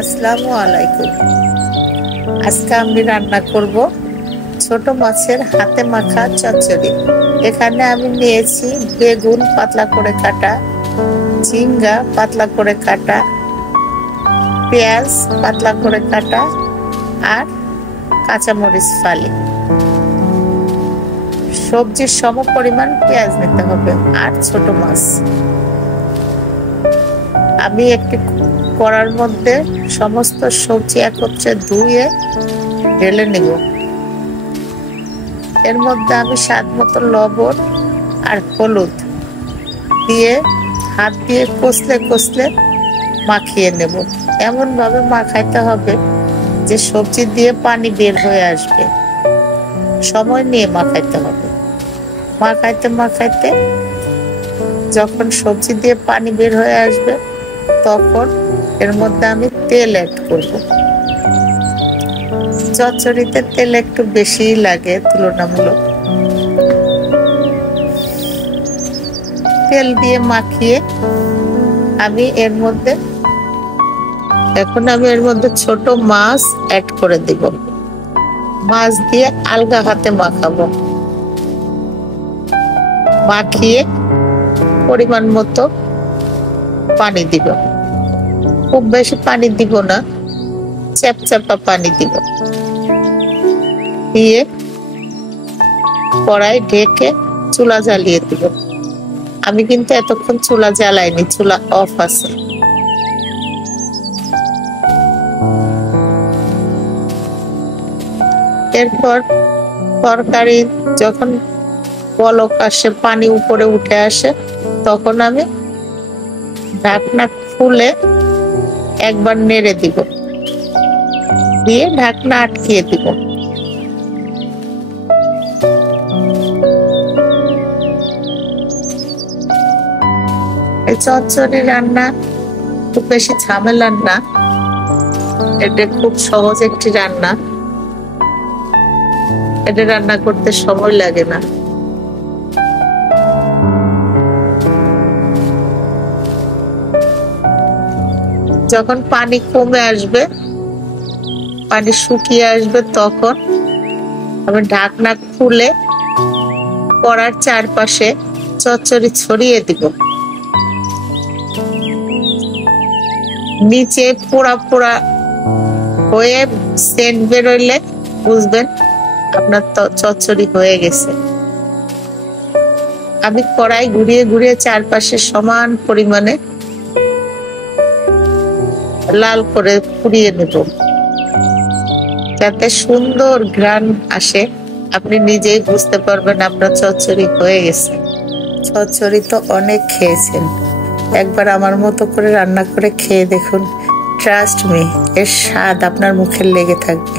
আসসালামু আলাইকুম। আজকে আমি রান্না করব ছোট মাছের হাতে মাখা চচ্চড়ি। এখানে আমি নিয়েছি বেগুন পাতলা করে কাটা, ঝিঙ্গা পাতলা করে কাটা, পেঁয়াজ পাতলা করে কাটা আর কাঁচামরিচ ফালি। সবজির সম পরিমাণ পেঁয়াজ নিতে হবে আর ছোট মাছ। আমি একটি কড়ার মধ্যে সমস্ত সবজি একত্রে ধুয়ে ঢেলে নিব। এর মধ্যে আমি স্বাদ মতো লবণ আর হলুদ দিয়ে হাত দিয়ে কষলে কষলে মাখিয়ে নেব। এমন ভাবে মাখাইতে হবে যে সবজি দিয়ে পানি বের হয়ে আসবে। সময় নিয়ে মাখাইতে হবে। মাখাইতে মাখাইতে যখন সবজি দিয়ে পানি বের হয়ে আসবে তখন এর মধ্যে আমি তেল অ্যাড করব। চচ্চড়িতে তেল একটু বেশি লাগে তুলনামূলক। তেল দিয়ে মাখিয়ে আমি এর মধ্যে ছোট মাছ অ্যাড করে দিব। মাছ দিয়ে আলগা হাতে মাখাবো। মাখিয়ে পরিমাণ মতো পানি দিব। খুব বেশি পানি দিব না, চ্যাপচ্যাপা পানি দিব। দিয়ে কড়াই ঢেকে চুলা জ্বালিয়ে দিব। আমি কিন্তু এতক্ষণ চুলা জ্বালাইনি, চুলা অফ আছে। এরপর তরকারি যখন বলক আসে, পানি উপরে উঠে আসে, তখন আমি ঢাকনা খুলে একবার নেড়ে দিব, দিয়ে ঢাকনা আটকিয়ে দিব। এই চচ্চড়ি রান্না খুব বেশি ঝামেলার না, এটা খুব সহজ একটি রান্না। এটা রান্না করতে সময় লাগে না। যখন পানি কমে আসবে, পানি শুকিয়ে আসবে, তখন আমি ঢাকনা খুলে কড়ার চারপাশে চচ্চড়ি ছড়িয়ে দিব। নিচে পোড়া পোড়া হয়ে সেন্ট বেরোলে বুঝবেন আপনার চচ্চড়ি হয়ে গেছে। আমি কড়াই ঘুরিয়ে ঘুরিয়ে চারপাশে সমান পরিমাণে লাল করে পুড়িয়ে নেব, যাতে সুন্দর ঘ্রাণ আসে। আপনি নিজেই বুঝতে পারবেন আপনার চচ্চড়ি হয়ে গেছে। চচ্চড়ি তো অনেক খেয়েছেন, একবার আমার মতো করে রান্না করে খেয়ে দেখুন। ট্রাস্ট মি, এর স্বাদ আপনার মুখে লেগে থাকবে,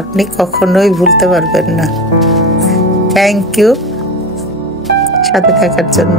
আপনি কখনোই ভুলতে পারবেন না। থ্যাংক ইউ সাথে থাকার জন্য।